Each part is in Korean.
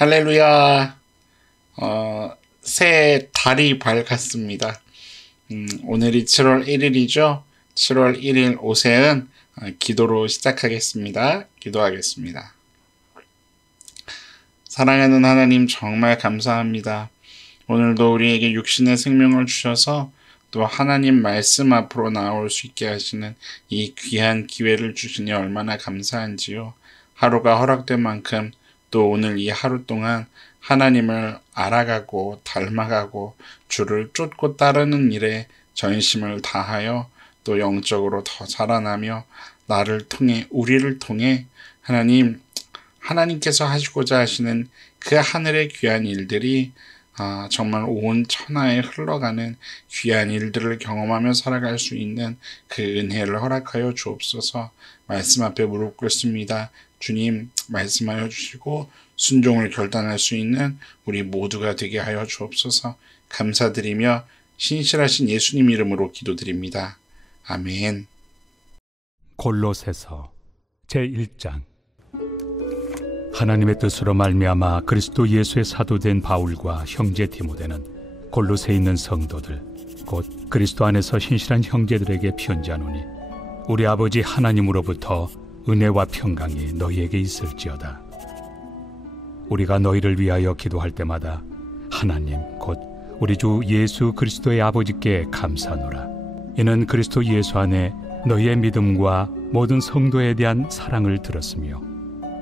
할렐루야. 새 달이 밝았습니다. 오늘이 7월 1일이죠. 7월 1일 오세은 기도로 시작하겠습니다. 기도하겠습니다. 사랑하는 하나님, 정말 감사합니다. 오늘도 우리에게 육신의 생명을 주셔서 또 하나님 말씀 앞으로 나올 수 있게 하시는 이 귀한 기회를 주시니 얼마나 감사한지요. 하루가 허락된 만큼 또 오늘 이 하루 동안 하나님을 알아가고 닮아가고 주를 쫓고 따르는 일에 전심을 다하여 또 영적으로 더 자라나며 나를 통해 우리를 통해 하나님께서 하시고자 하시는 그 하늘의 귀한 일들이 정말 온 천하에 흘러가는 귀한 일들을 경험하며 살아갈 수 있는 그 은혜를 허락하여 주옵소서. 말씀 앞에 무릎 꿇습니다. 주님, 말씀하여 주시고 순종을 결단할 수 있는 우리 모두가 되게 하여 주옵소서. 감사드리며 신실하신 예수님 이름으로 기도드립니다. 아멘. 골로새서 제1장. 하나님의 뜻으로 말미암아 그리스도 예수의 사도된 바울과 형제 디모데는 골로새에 있는 성도들 곧 그리스도 안에서 신실한 형제들에게 편지하노니 우리 아버지 하나님으로부터 은혜와 평강이 너희에게 있을지어다. 우리가 너희를 위하여 기도할 때마다 하나님 곧 우리 주 예수 그리스도의 아버지께 감사하노라. 이는 그리스도 예수 안에 너희의 믿음과 모든 성도에 대한 사랑을 들었으며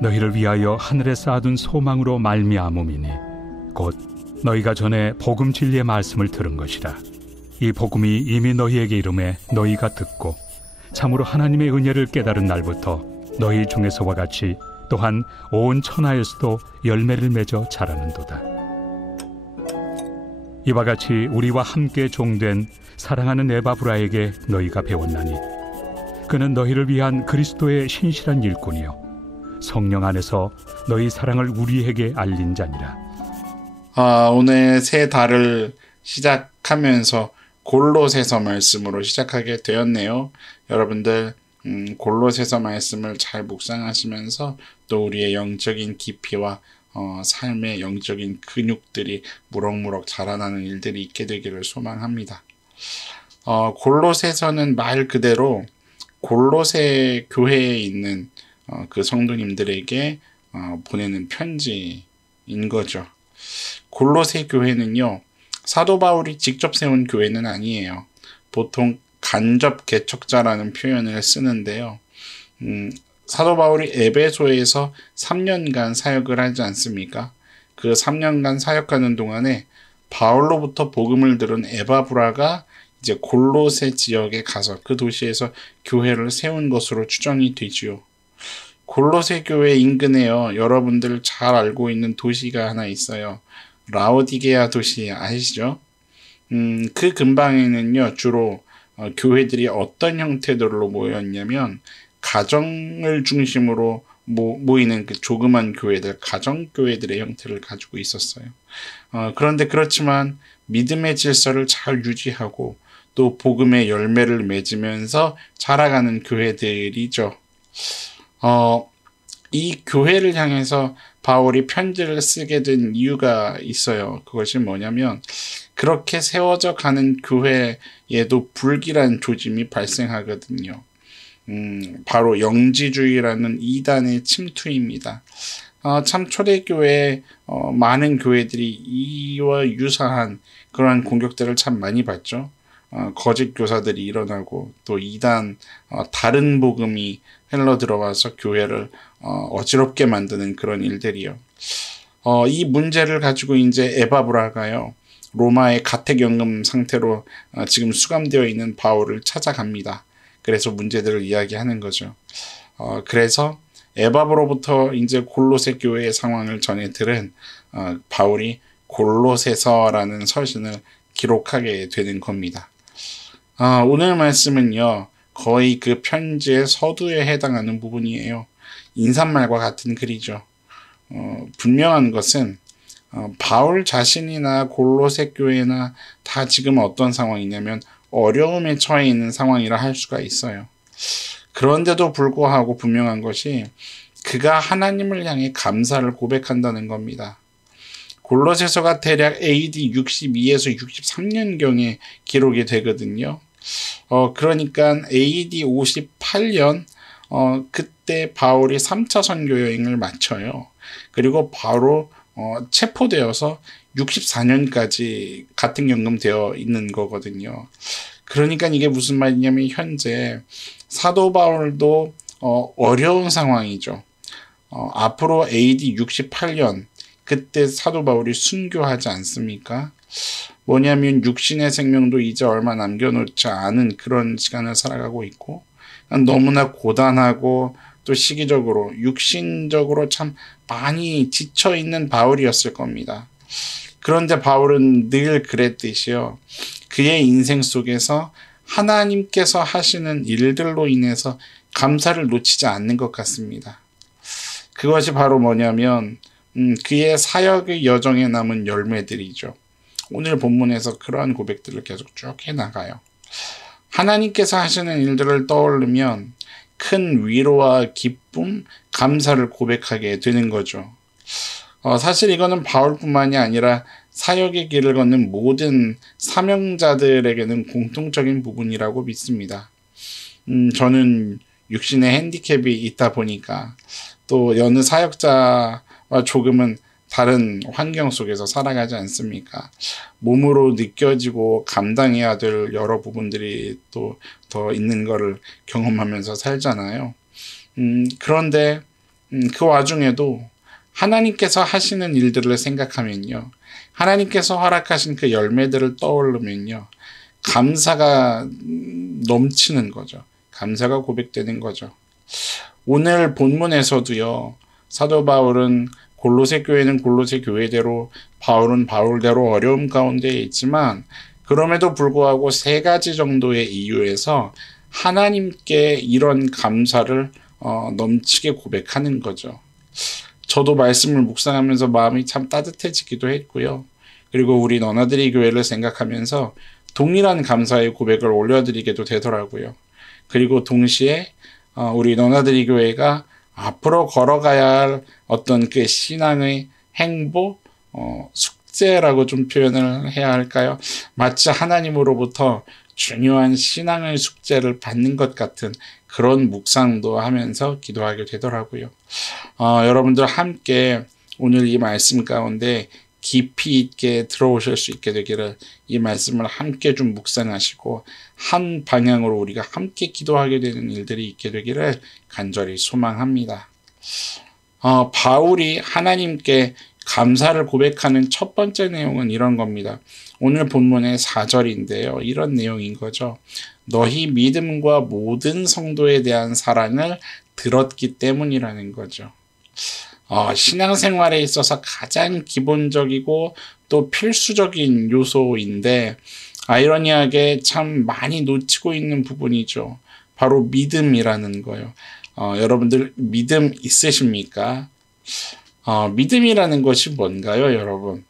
너희를 위하여 하늘에 쌓아둔 소망으로 말미암음이니 곧 너희가 전에 복음 진리의 말씀을 들은 것이라. 이 복음이 이미 너희에게 이름에 너희가 듣고 참으로 하나님의 은혜를 깨달은 날부터 너희 중에서와 같이 또한 온 천하에서도 열매를 맺어 자라는도다. 이와 같이 우리와 함께 종된 사랑하는 에바브라에게 너희가 배웠나니 그는 너희를 위한 그리스도의 신실한 일꾼이요 성령 안에서 너희 사랑을 우리에게 알린 자니라. 오늘 새 달을 시작하면서 골로새서 말씀으로 시작하게 되었네요. 여러분들 골로새서 말씀을 잘 묵상하시면서 또 우리의 영적인 깊이와 삶의 영적인 근육들이 무럭무럭 자라나는 일들이 있게 되기를 소망합니다. 골로새서는 말 그대로 골로새 교회에 있는 그 성도님들에게 보내는 편지인 거죠. 골로새 교회는요, 사도 바울이 직접 세운 교회는 아니에요. 보통 간접 개척자라는 표현을 쓰는데요. 사도 바울이 에베소에서 3년간 사역을 하지 않습니까? 그 3년간 사역하는 동안에 바울로부터 복음을 들은 에바브라가 이제 골로새 지역에 가서 그 도시에서 교회를 세운 것으로 추정이 되지요. 골로새 교회 인근에요, 여러분들 잘 알고 있는 도시가 하나 있어요. 라오디게아 도시 아시죠? 그 근방에는요, 주로 교회들이 어떤 형태들로 모였냐면 가정을 중심으로 모이는 그 조그만 교회들, 가정교회들의 형태를 가지고 있었어요. 그런데 그렇지만 믿음의 질서를 잘 유지하고 또 복음의 열매를 맺으면서 자라가는 교회들이죠. 이 교회를 향해서 바울이 편지를 쓰게 된 이유가 있어요. 그것이 뭐냐면 그렇게 세워져 가는 교회에도 불길한 조짐이 발생하거든요. 바로 영지주의라는 이단의 침투입니다. 참 초대교회에 많은 교회들이 이와 유사한 그러한 공격들을 참 많이 받죠. 거짓 교사들이 일어나고 또 이단 다른 복음이 흘러 들어와서 교회를 어지럽게 만드는 그런 일들이요. 이 문제를 가지고 이제 에바브라가요, 로마의 가택연금 상태로 지금 수감되어 있는 바울을 찾아갑니다. 그래서 문제들을 이야기하는 거죠. 그래서 에바브로부터 이제 골로새 교회의 상황을 전해 들은 바울이 골로새서라는 서신을 기록하게 되는 겁니다. 오늘 말씀은요, 거의 그 편지의 서두에 해당하는 부분이에요. 인사말과 같은 글이죠. 분명한 것은 바울 자신이나 골로새 교회나 다 지금 어떤 상황이냐면 어려움에 처해 있는 상황이라 할 수가 있어요. 그런데도 불구하고 분명한 것이 그가 하나님을 향해 감사를 고백한다는 겁니다. 골로새서가 대략 AD 62에서 63년경에 기록이 되거든요. 그러니까 AD 58년 그때 바울이 3차 선교 여행을 마쳐요. 그리고 바로 체포되어서 64년까지 가택연금되어 있는 거거든요. 그러니까 이게 무슨 말이냐면 현재 사도 바울도 어려운 상황이죠. 앞으로 AD 68년 그때 사도 바울이 순교하지 않습니까? 뭐냐면 육신의 생명도 이제 얼마 남겨놓지 않은 그런 시간을 살아가고 있고 너무나 고단하고 또 시기적으로 육신적으로 참 많이 지쳐있는 바울이었을 겁니다. 그런데 바울은 늘 그랬듯이요. 그의 인생 속에서 하나님께서 하시는 일들로 인해서 감사를 놓치지 않는 것 같습니다. 그것이 바로 뭐냐면 그의 사역의 여정에 남은 열매들이죠. 오늘 본문에서 그러한 고백들을 계속 쭉 해나가요. 하나님께서 하시는 일들을 떠올리면 큰 위로와 기쁨, 감사를 고백하게 되는 거죠. 사실 이거는 바울뿐만이 아니라 사역의 길을 걷는 모든 사명자들에게는 공통적인 부분이라고 믿습니다. 저는 육신의 핸디캡이 있다 보니까 또 여느 사역자와 조금은 다른 환경 속에서 살아가지 않습니까? 몸으로 느껴지고 감당해야 될 여러 부분들이 또 더 있는 거를 경험하면서 살잖아요. 그런데 그 와중에도 하나님께서 하시는 일들을 생각하면요. 하나님께서 허락하신 그 열매들을 떠올리면요. 감사가 넘치는 거죠. 감사가 고백되는 거죠. 오늘 본문에서도요. 사도 바울은 골로새 교회는 골로새 교회대로 바울은 바울대로 어려움 가운데 있지만 그럼에도 불구하고 3가지 정도의 이유에서 하나님께 이런 감사를 넘치게 고백하는 거죠. 저도 말씀을 묵상하면서 마음이 참 따뜻해지기도 했고요. 그리고 우리 너나들이 교회를 생각하면서 동일한 감사의 고백을 올려드리게도 되더라고요. 그리고 동시에 우리 너나들이 교회가 앞으로 걸어가야 할 어떤 그 신앙의 행보, 숙제라고 좀 표현을 해야 할까요? 마치 하나님으로부터 중요한 신앙의 숙제를 받는 것 같은 그런 묵상도 하면서 기도하게 되더라고요. 여러분들 함께 오늘 이 말씀 가운데 깊이 있게 들어오실 수 있게 되기를 이 말씀을 함께 좀 묵상하시고 한 방향으로 우리가 함께 기도하게 되는 일들이 있게 되기를 간절히 소망합니다. 바울이 하나님께 감사를 고백하는 첫 번째 내용은 이런 겁니다. 오늘 본문의 4절인데요. 이런 내용인 거죠. 너희 믿음과 모든 성도에 대한 사랑을 들었기 때문이라는 거죠. 신앙생활에 있어서 가장 기본적이고 또 필수적인 요소인데 아이러니하게 참 많이 놓치고 있는 부분이죠. 바로 믿음이라는 거예요. 여러분들 믿음 있으십니까? 믿음이라는 것이 뭔가요, 여러분?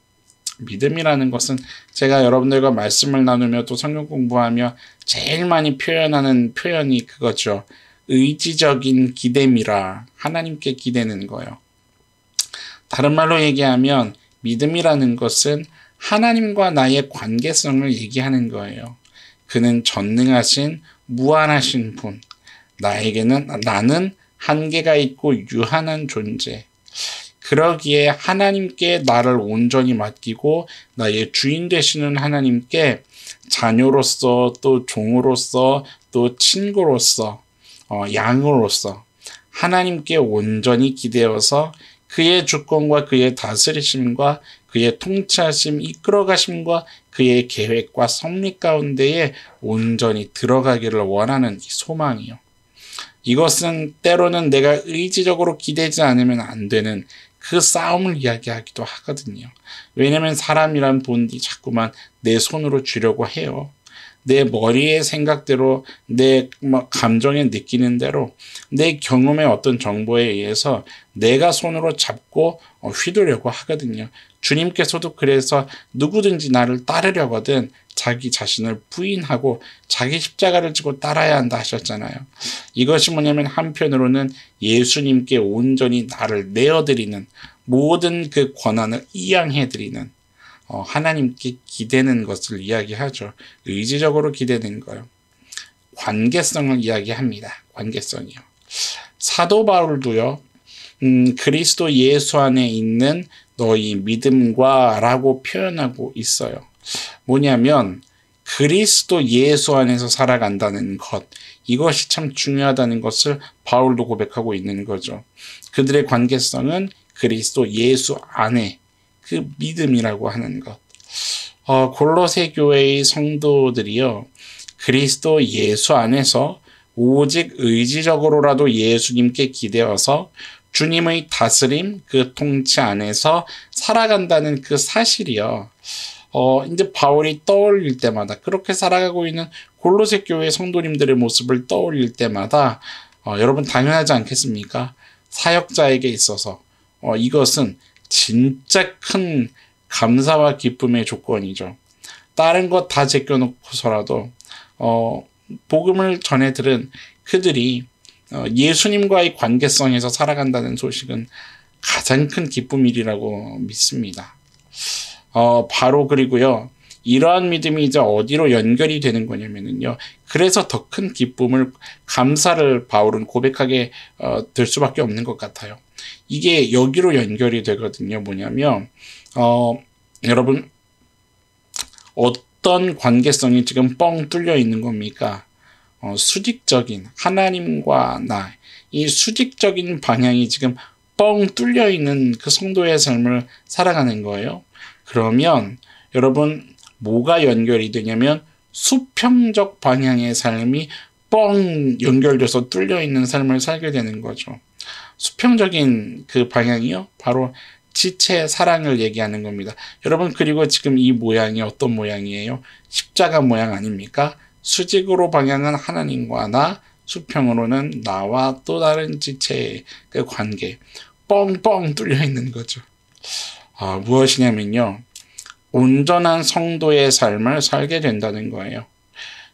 믿음이라는 것은 제가 여러분들과 말씀을 나누며 또 성경 공부하며 제일 많이 표현하는 표현이 그거죠. 의지적인 기대미라. 하나님께 기대는 거예요. 다른 말로 얘기하면 믿음이라는 것은 하나님과 나의 관계성을 얘기하는 거예요. 그는 전능하신 무한하신 분. 나는 한계가 있고 유한한 존재. 그러기에 하나님께 나를 온전히 맡기고 나의 주인 되시는 하나님께 자녀로서 또 종으로서 또 친구로서 양으로서 하나님께 온전히 기대어서 그의 주권과 그의 다스리심과 그의 통치하심, 이끌어가심과 그의 계획과 섭리 가운데에 온전히 들어가기를 원하는 이 소망이요. 이것은 때로는 내가 의지적으로 기대지 않으면 안 되는 그 싸움을 이야기하기도 하거든요. 왜냐하면 사람이란 본디 자꾸만 내 손으로 쥐려고 해요. 내 머리의 생각대로 내 감정에 느끼는 대로 내 경험의 어떤 정보에 의해서 내가 손으로 잡고 휘두려고 하거든요. 주님께서도 그래서 누구든지 나를 따르려거든 자기 자신을 부인하고 자기 십자가를 지고 따라야 한다 하셨잖아요. 이것이 뭐냐면 한편으로는 예수님께 온전히 나를 내어드리는 모든 그 권한을 이양해드리는 하나님께 기대는 것을 이야기하죠. 의지적으로 기대는 거요. 관계성을 이야기합니다. 관계성이요. 사도 바울도요. 그리스도 예수 안에 있는 너희 믿음과 라고 표현하고 있어요. 뭐냐면 그리스도 예수 안에서 살아간다는 것, 이것이 참 중요하다는 것을 바울도 고백하고 있는 거죠. 그들의 관계성은 그리스도 예수 안에 그 믿음이라고 하는 것. 골로새 교회의 성도들이요, 그리스도 예수 안에서 오직 의지적으로라도 예수님께 기대어서 주님의 다스림, 그 통치 안에서 살아간다는 그 사실이요. 이제 바울이 떠올릴 때마다, 그렇게 살아가고 있는 골로새 교회 성도님들의 모습을 떠올릴 때마다 여러분 당연하지 않겠습니까? 사역자에게 있어서 이것은 진짜 큰 감사와 기쁨의 조건이죠. 다른 것 다 제껴놓고서라도 복음을 전해 들은 그들이 예수님과의 관계성에서 살아간다는 소식은 가장 큰 기쁨이라고 믿습니다. 바로 그리고요, 이러한 믿음이 이제 어디로 연결이 되는 거냐면요, 그래서 더 큰 기쁨을, 감사를 바울은 고백하게 될 수밖에 없는 것 같아요. 이게 여기로 연결이 되거든요. 뭐냐면 여러분, 어떤 관계성이 지금 뻥 뚫려 있는 겁니까? 수직적인 하나님과 나, 이 수직적인 방향이 지금 뻥 뚫려 있는 그 성도의 삶을 살아가는 거예요. 그러면 여러분, 뭐가 연결이 되냐면 수평적 방향의 삶이 뻥 연결돼서 뚫려 있는 삶을 살게 되는 거죠. 수평적인 그 방향이요, 바로 지체 사랑을 얘기하는 겁니다. 여러분, 그리고 지금 이 모양이 어떤 모양이에요? 십자가 모양 아닙니까? 수직으로 방향은 하나님과 나, 수평으로는 나와 또 다른 지체의 그 관계, 뻥뻥 뚫려 있는 거죠. 무엇이냐면요, 온전한 성도의 삶을 살게 된다는 거예요.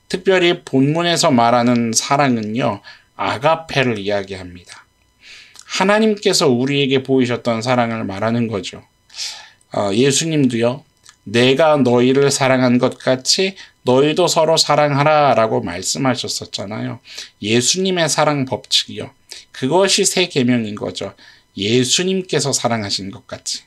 특별히 본문에서 말하는 사랑은요, 아가페를 이야기합니다. 하나님께서 우리에게 보이셨던 사랑을 말하는 거죠. 예수님도요, 내가 너희를 사랑한 것 같이 너희도 서로 사랑하라 라고 말씀하셨었잖아요. 예수님의 사랑 법칙이요, 그것이 새 계명인 거죠. 예수님께서 사랑하신 것 같이.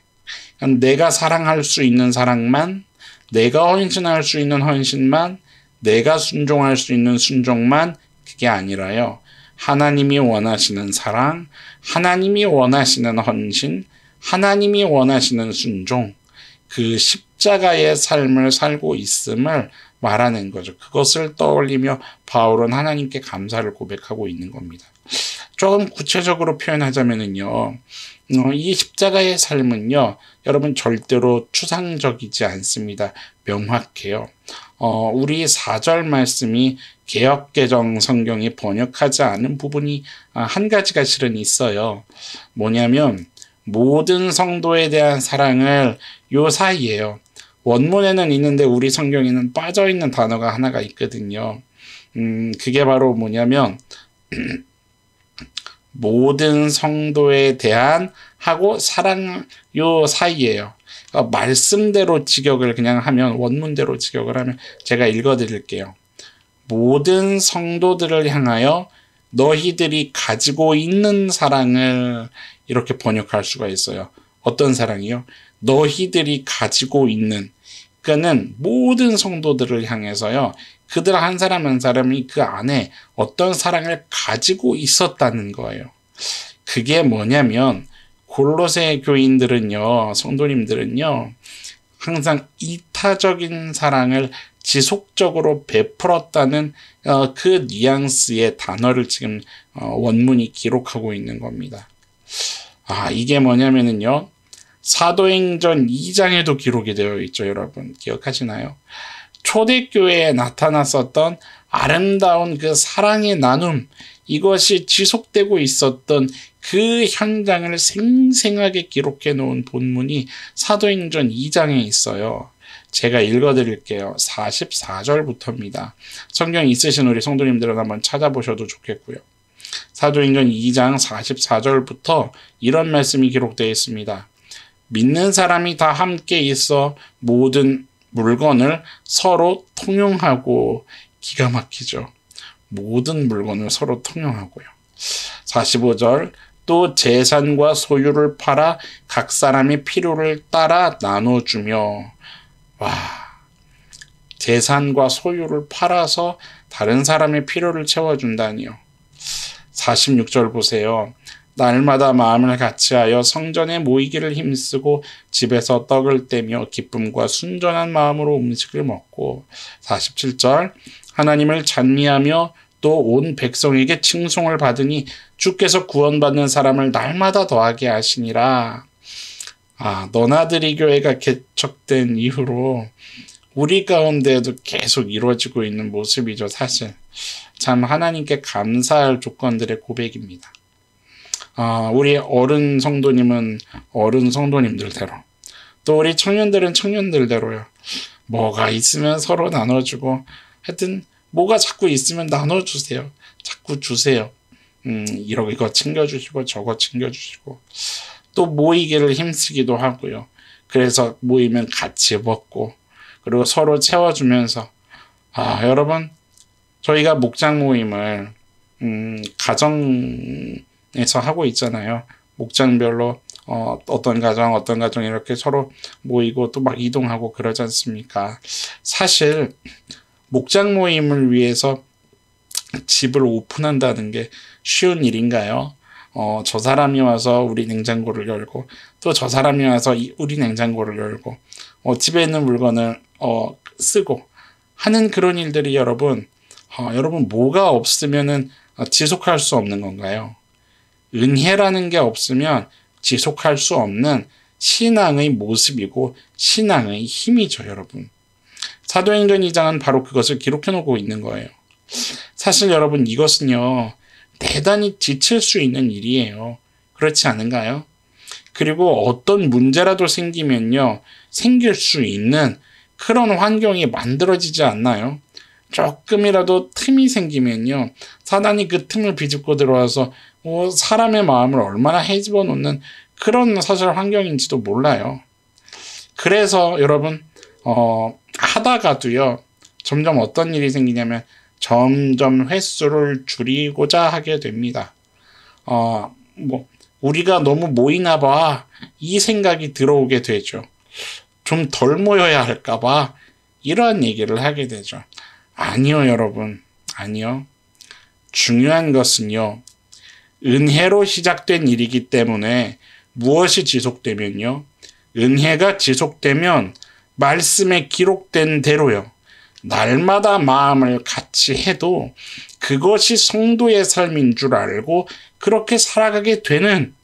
내가 사랑할 수 있는 사랑만, 내가 헌신할 수 있는 헌신만, 내가 순종할 수 있는 순종만, 그게 아니라요, 하나님이 원하시는 사랑, 하나님이 원하시는 헌신, 하나님이 원하시는 순종, 그 십자가의 삶을 살고 있음을 말하는 거죠. 그것을 떠올리며 바울은 하나님께 감사를 고백하고 있는 겁니다. 조금 구체적으로 표현하자면요, 이 십자가의 삶은요, 여러분 절대로 추상적이지 않습니다. 명확해요. 우리 4절 말씀이 개역개정 성경이 번역하지 않은 부분이 한 가지가 실은 있어요. 뭐냐면 모든 성도에 대한 사랑을 요 사이에요. 원문에는 있는데 우리 성경에는 빠져있는 단어가 하나가 있거든요. 그게 바로 뭐냐면 모든 성도에 대한 하고 사랑, 요 사이에요. 말씀대로 직역을 그냥 하면, 원문대로 직역을 하면, 제가 읽어드릴게요. 모든 성도들을 향하여 너희들이 가지고 있는 사랑을, 이렇게 번역할 수가 있어요. 어떤 사랑이요? 너희들이 가지고 있는, 그러니까는 모든 성도들을 향해서요, 그들 한 사람 한 사람이 그 안에 어떤 사랑을 가지고 있었다는 거예요. 그게 뭐냐면 골로새 교인들은요, 성도님들은요, 항상 이타적인 사랑을 지속적으로 베풀었다는 그 뉘앙스의 단어를 지금 원문이 기록하고 있는 겁니다. 이게 뭐냐면은요, 사도행전 2장에도 기록이 되어 있죠. 여러분 기억하시나요? 초대교회에 나타났었던 아름다운 그 사랑의 나눔, 이것이 지속되고 있었던 그 현장을 생생하게 기록해 놓은 본문이 사도행전 2장에 있어요. 제가 읽어드릴게요. 44절부터입니다. 성경 있으신 우리 성도님들은 한번 찾아보셔도 좋겠고요. 사도행전 2장 44절부터 이런 말씀이 기록되어 있습니다. 믿는 사람이 다 함께 있어 모든 물건을 서로 통용하고, 기가 막히죠. 모든 물건을 서로 통용하고요. 45절, 또 재산과 소유를 팔아 각 사람의 필요를 따라 나눠주며. 와, 재산과 소유를 팔아서 다른 사람의 필요를 채워준다니요. 46절 보세요. 날마다 마음을 같이하여 성전에 모이기를 힘쓰고 집에서 떡을 떼며 기쁨과 순전한 마음으로 음식을 먹고. 47절, 하나님을 찬미하며 또 온 백성에게 칭송을 받으니 주께서 구원받는 사람을 날마다 더하게 하시니라. 너나들이 교회가 개척된 이후로 우리 가운데에도 계속 이루어지고 있는 모습이죠. 사실 참 하나님께 감사할 조건들의 고백입니다. 우리 어른 성도님은 어른 성도님들대로, 또 우리 청년들은 청년들대로요. 뭐가 있으면 서로 나눠주고, 하여튼 뭐가 자꾸 있으면 나눠주세요. 자꾸 주세요. 이거 챙겨주시고 저거 챙겨주시고, 또 모이기를 힘쓰기도 하고요. 그래서 모이면 같이 먹고, 그리고 서로 채워주면서. 여러분, 저희가 목장 모임을 가정에서 하고 있잖아요. 목장별로 어떤 가정 이렇게 서로 모이고 또 막 이동하고 그러지 않습니까? 사실 목장 모임을 위해서 집을 오픈한다는 게 쉬운 일인가요? 저 사람이 와서 우리 냉장고를 열고, 또 저 사람이 와서 우리 냉장고를 열고, 집에 있는 물건을 쓰고 하는 그런 일들이 여러분 뭐가 없으면은 지속할 수 없는 건가요? 은혜라는 게 없으면 지속할 수 없는 신앙의 모습이고 신앙의 힘이죠, 여러분. 사도행전 2장은 바로 그것을 기록해 놓고 있는 거예요. 사실 여러분, 이것은요, 대단히 지칠 수 있는 일이에요. 그렇지 않은가요? 그리고 어떤 문제라도 생기면요, 생길 수 있는 그런 환경이 만들어지지 않나요? 조금이라도 틈이 생기면요, 사단이 그 틈을 비집고 들어와서 사람의 마음을 얼마나 헤집어 놓는 그런 사실 환경인지도 몰라요. 그래서 여러분, 하다가도요, 점점 어떤 일이 생기냐면 점점 횟수를 줄이고자 하게 됩니다. 우리가 너무 모이나 봐, 이 생각이 들어오게 되죠. 좀 덜 모여야 할까 봐 이러한 얘기를 하게 되죠. 아니요, 여러분. 아니요. 중요한 것은요, 은혜로 시작된 일이기 때문에 무엇이 지속되면요, 은혜가 지속되면 말씀에 기록된 대로요, 날마다 마음을 같이 해도 그것이 성도의 삶인 줄 알고 그렇게 살아가게 되는,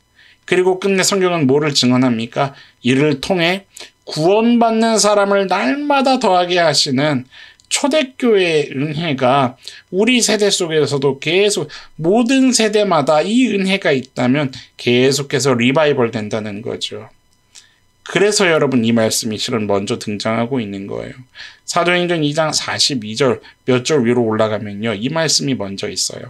그리고 끝내 성경은 뭐를 증언합니까? 이를 통해 구원받는 사람을 날마다 더하게 하시는 초대교회의 은혜가 우리 세대 속에서도 계속, 모든 세대마다 이 은혜가 있다면 계속해서 리바이벌 된다는 거죠. 그래서 여러분, 이 말씀이 실은 먼저 등장하고 있는 거예요. 사도행전 2장 42절 몇 절 위로 올라가면요, 이 말씀이 먼저 있어요.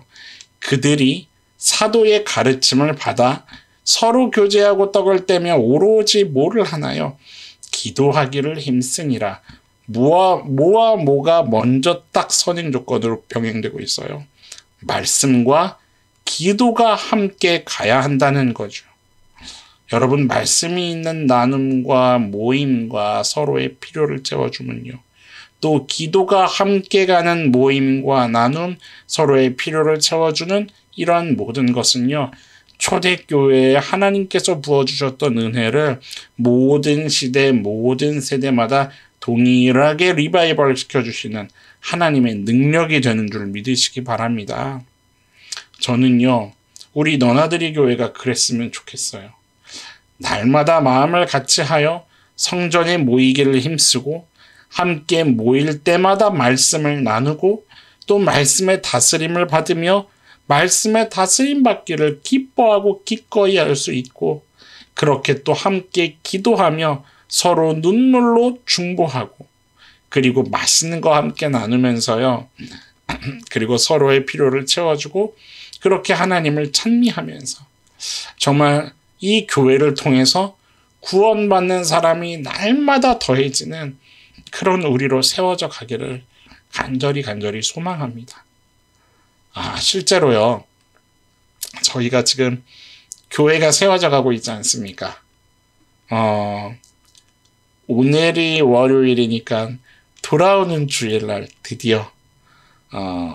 그들이 사도의 가르침을 받아 서로 교제하고 떡을 떼며 오로지 뭐를 하나요? 기도하기를 힘쓰니라. 뭐가 먼저 딱 선행 조건으로 병행되고 있어요. 말씀과 기도가 함께 가야 한다는 거죠. 여러분, 말씀이 있는 나눔과 모임과 서로의 필요를 채워주면요, 또 기도가 함께 가는 모임과 나눔, 서로의 필요를 채워주는 이러한 모든 것은요, 초대교회에 하나님께서 부어주셨던 은혜를 모든 시대, 모든 세대마다 동일하게 리바이벌 시켜주시는 하나님의 능력이 되는 줄 믿으시기 바랍니다. 저는요, 우리 너나들이 교회가 그랬으면 좋겠어요. 날마다 마음을 같이 하여 성전에 모이기를 힘쓰고, 함께 모일 때마다 말씀을 나누고, 또 말씀의 다스림을 받으며 말씀의 다스림 받기를 기뻐하고 기꺼이 할 수 있고, 그렇게 또 함께 기도하며 서로 눈물로 중보하고, 그리고 맛있는 거 함께 나누면서요, 그리고 서로의 필요를 채워주고, 그렇게 하나님을 찬미하면서 정말 이 교회를 통해서 구원받는 사람이 날마다 더해지는 그런 우리로 세워져 가기를 간절히 소망합니다. 실제로요. 저희가 지금 교회가 세워져 가고 있지 않습니까? 오늘이 월요일이니까 돌아오는 주일날 드디어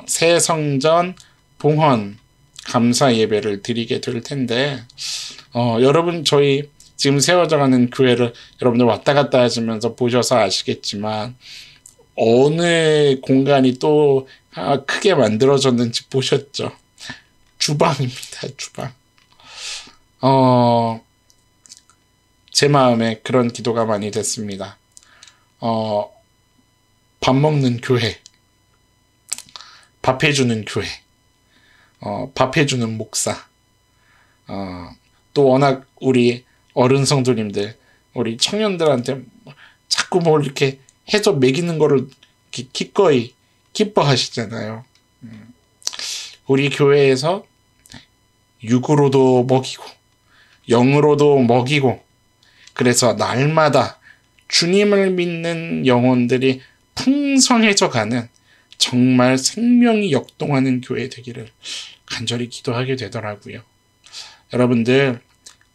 새 성전 봉헌 감사 예배를 드리게 될 텐데 여러분 저희 지금 세워져 가는 교회를 여러분들 왔다 갔다 하시면서 보셔서 아시겠지만 어느 공간이 또 크게 만들어졌는지 보셨죠? 주방입니다. 주방. 제 마음에 그런 기도가 많이 됐습니다. 밥 먹는 교회, 밥 해주는 교회, 밥 해주는 목사, 또 워낙 우리 어른 성도님들, 우리 청년들한테 자꾸 뭘 이렇게 해서 먹이는 거를 기꺼이 기뻐하시잖아요. 우리 교회에서 육으로도 먹이고 영으로도 먹이고 그래서 날마다 주님을 믿는 영혼들이 풍성해져 가는 정말 생명이 역동하는 교회 되기를 간절히 기도하게 되더라고요. 여러분들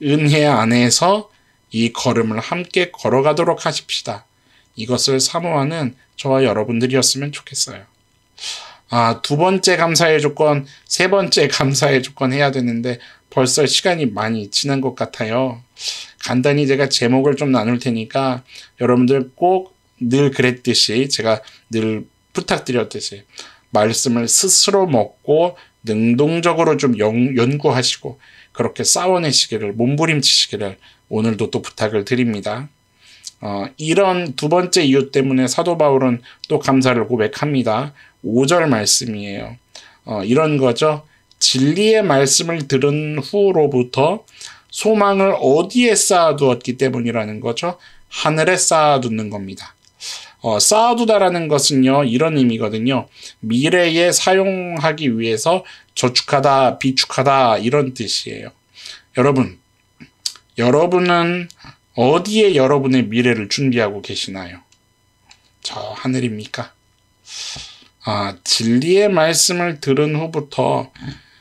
은혜 안에서 이 걸음을 함께 걸어가도록 하십시다. 이것을 사모하는 저와 여러분들이었으면 좋겠어요. 두 번째 감사의 조건, 세 번째 감사의 조건 해야 되는데 벌써 시간이 많이 지난 것 같아요. 간단히 제가 제목을 좀 나눌 테니까 여러분들 꼭 늘 그랬듯이 제가 늘 부탁드렸듯이 말씀을 스스로 먹고 능동적으로 좀 연구하시고 그렇게 싸워내시기를 몸부림치시기를 오늘도 또 부탁을 드립니다. 이런 두 번째 이유 때문에 사도 바울은 또 감사를 고백합니다. 5절 말씀이에요. 이런 거죠. 진리의 말씀을 들은 후로부터 소망을 어디에 쌓아두었기 때문이라는 거죠. 하늘에 쌓아두는 겁니다. 쌓아두다라는 것은요, 이런 의미거든요. 미래에 사용하기 위해서 저축하다, 비축하다 이런 뜻이에요. 여러분은 어디에 여러분의 미래를 준비하고 계시나요? 저 하늘입니까? 진리의 말씀을 들은 후부터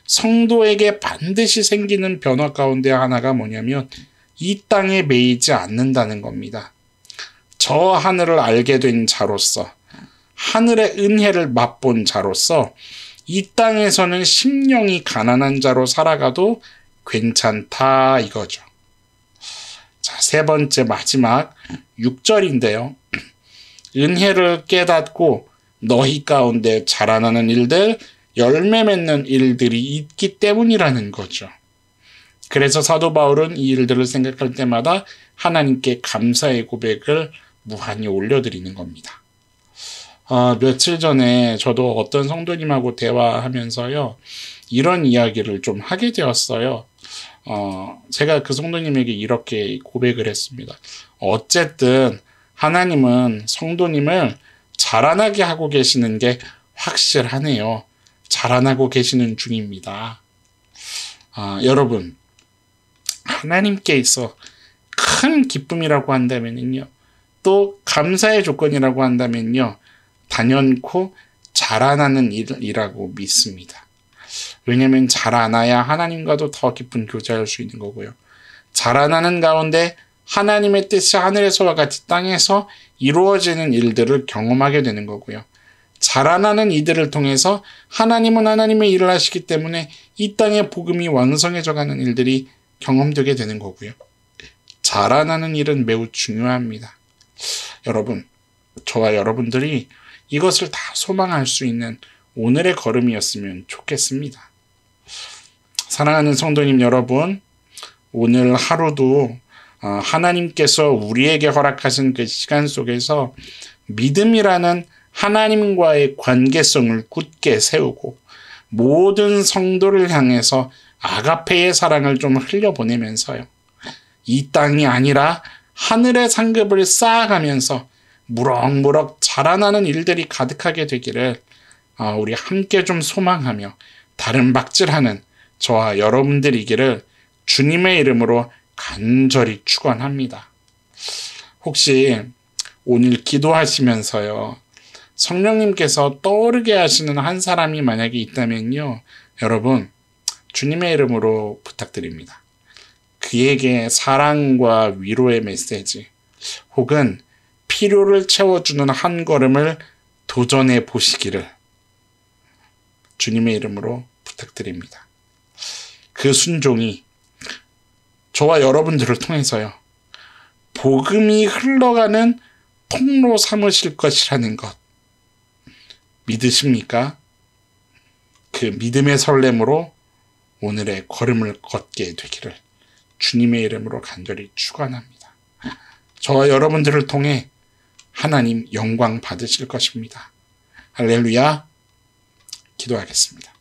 성도에게 반드시 생기는 변화 가운데 하나가 뭐냐면 이 땅에 매이지 않는다는 겁니다. 저 하늘을 알게 된 자로서 하늘의 은혜를 맛본 자로서 이 땅에서는 심령이 가난한 자로 살아가도 괜찮다 이거죠. 자, 세 번째 마지막 6절인데요. 은혜를 깨닫고 너희 가운데 자라나는 일들, 열매 맺는 일들이 있기 때문이라는 거죠. 그래서 사도 바울은 이 일들을 생각할 때마다 하나님께 감사의 고백을 무한히 올려드리는 겁니다. 며칠 전에 저도 어떤 성도님하고 대화하면서요, 이런 이야기를 좀 하게 되었어요. 제가 그 성도님에게 이렇게 고백을 했습니다. 어쨌든 하나님은 성도님을 자라나게 하고 계시는 게 확실하네요. 자라나고 계시는 중입니다. 여러분, 하나님께 있어 큰 기쁨이라고 한다면요, 또 감사의 조건이라고 한다면요, 단연코 자라나는 일이라고 믿습니다. 왜냐하면 자라나야 하나님과도 더 깊은 교제할 수 있는 거고요. 자라나는 가운데 하나님의 뜻이 하늘에서와 같이 땅에서 이루어지는 일들을 경험하게 되는 거고요. 자라나는 이들을 통해서 하나님은 하나님의 일을 하시기 때문에 이 땅의 복음이 왕성해져가는 일들이 경험되게 되는 거고요. 자라나는 일은 매우 중요합니다. 여러분, 저와 여러분들이 이것을 다 소망할 수 있는 오늘의 걸음이었으면 좋겠습니다. 사랑하는 성도님 여러분, 오늘 하루도 하나님께서 우리에게 허락하신 그 시간 속에서 믿음이라는 하나님과의 관계성을 굳게 세우고 모든 성도를 향해서 아가페의 사랑을 좀 흘려보내면서요, 이 땅이 아니라 하늘의 상급을 쌓아가면서 무럭무럭 자라나는 일들이 가득하게 되기를 우리 함께 좀 소망하며 다른 박질하는 저와 여러분들이기를 주님의 이름으로 간절히 축원합니다. 혹시 오늘 기도하시면서요, 성령님께서 떠오르게 하시는 한 사람이 만약에 있다면요, 여러분 주님의 이름으로 부탁드립니다. 그에게 사랑과 위로의 메시지 혹은 필요를 채워주는 한 걸음을 도전해 보시기를 주님의 이름으로 부탁드립니다. 그 순종이 저와 여러분들을 통해서요, 복음이 흘러가는 통로 삼으실 것이라는 것 믿으십니까? 그 믿음의 설렘으로 오늘의 걸음을 걷게 되기를 주님의 이름으로 간절히 축원합니다. 저와 여러분들을 통해 하나님 영광 받으실 것입니다. 할렐루야. 기도하겠습니다.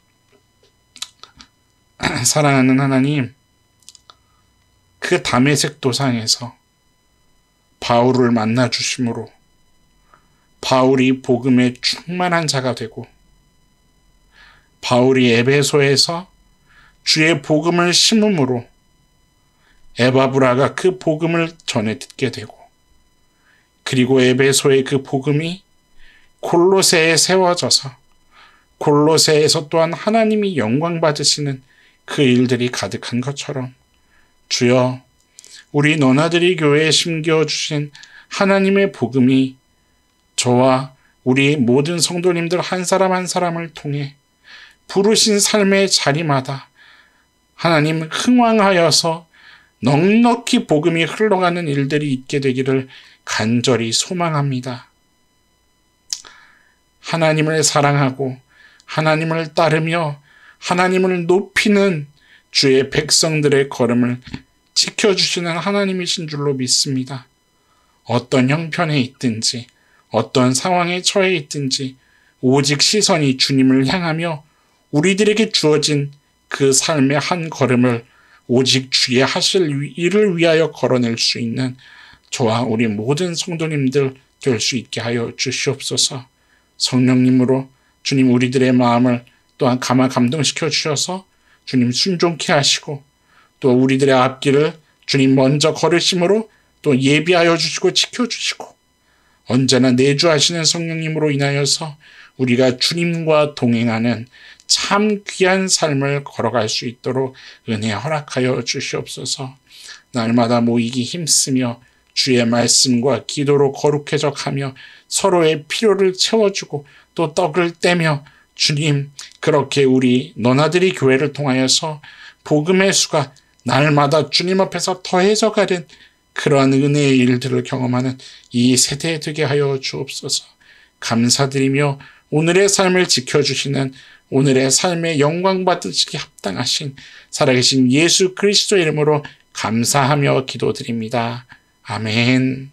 사랑하는 하나님, 그 다메섹 도상에서 바울을 만나 주심으로 바울이 복음에 충만한 자가 되고, 바울이 에베소에서 주의 복음을 심음으로 에바브라가 그 복음을 전해 듣게 되고, 그리고 에베소의 그 복음이 골로새에 세워져서 골로새에서 또한 하나님이 영광 받으시는 그 일들이 가득한 것처럼, 주여, 우리 너나들이 교회에 심겨주신 하나님의 복음이 저와 우리 모든 성도님들 한 사람 한 사람을 통해 부르신 삶의 자리마다 하나님 흥왕하여서 넉넉히 복음이 흘러가는 일들이 있게 되기를 간절히 소망합니다. 하나님을 사랑하고 하나님을 따르며 하나님을 높이는 주의 백성들의 걸음을 지켜주시는 하나님이신 줄로 믿습니다. 어떤 형편에 있든지 어떤 상황에 처해 있든지 오직 시선이 주님을 향하며 우리들에게 주어진 그 삶의 한 걸음을 오직 주의 하실 일을 위하여 걸어낼 수 있는 저와 우리 모든 성도님들 될 수 있게 하여 주시옵소서. 성령님으로 주님 우리들의 마음을 또한 감동시켜 주셔서 주님 순종케 하시고, 또 우리들의 앞길을 주님 먼저 걸으심으로 또 예비하여 주시고 지켜주시고, 언제나 내주하시는 성령님으로 인하여서 우리가 주님과 동행하는 참 귀한 삶을 걸어갈 수 있도록 은혜 허락하여 주시옵소서. 날마다 모이기 힘쓰며 주의 말씀과 기도로 거룩해져 가며 서로의 필요를 채워주고 또 떡을 떼며, 주님, 그렇게 우리 너나들이 교회를 통하여서 복음의 수가 날마다 주님 앞에서 더해져 가는 그러한 은혜의 일들을 경험하는 이 세대에 되게 하여 주옵소서. 감사드리며 오늘의 삶을 지켜주시는 오늘의 삶의 영광 받으시기 합당하신 살아계신 예수 그리스도의 이름으로 감사하며 기도드립니다. 아멘.